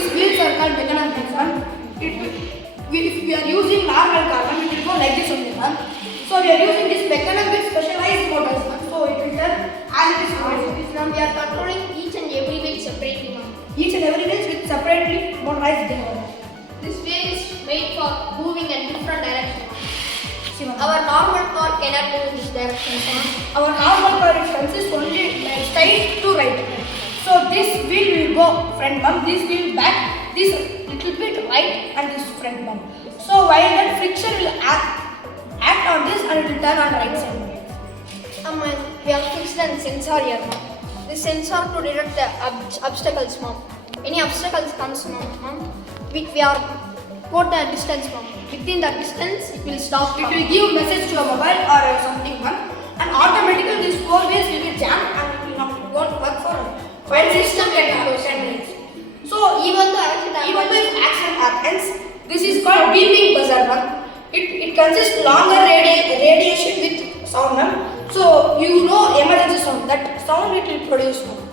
these wheels are called Vignan ma'am. If we are using normal car, it will go like this only ma'am. So we are using this mechanism with specialized motors ma'am. So it will turn as it is motorized. Now we are controlling each and every wheel separately, ma'am. Each and every wheel with separately motorized gear. This wheel is made for moving in different directions. See, ma'am. Our normal car cannot move in this direction, ma'am. Our normal car it consists only straight to right. So this wheel will go front ma'am, this wheel back, this little bit right and this front ma'am. So while that friction will act on this and it will turn on right side. We have fixed a sensor here, ma'am. This sensor to detect the obstacles, ma'am. Any obstacles comes, ma'am. We are put the distance, ma'am. Within the distance, it will stop. It will give message to a mobile or something ma'am, and automatically these four wheels will be jammed and it will not work for while system can have 10 minutes. So Even though if accident happens, this is called beeping buzzer ma'am. It consists longer radiation with sound ma'am. So you know emergency sound. That sound it will produce ma'am.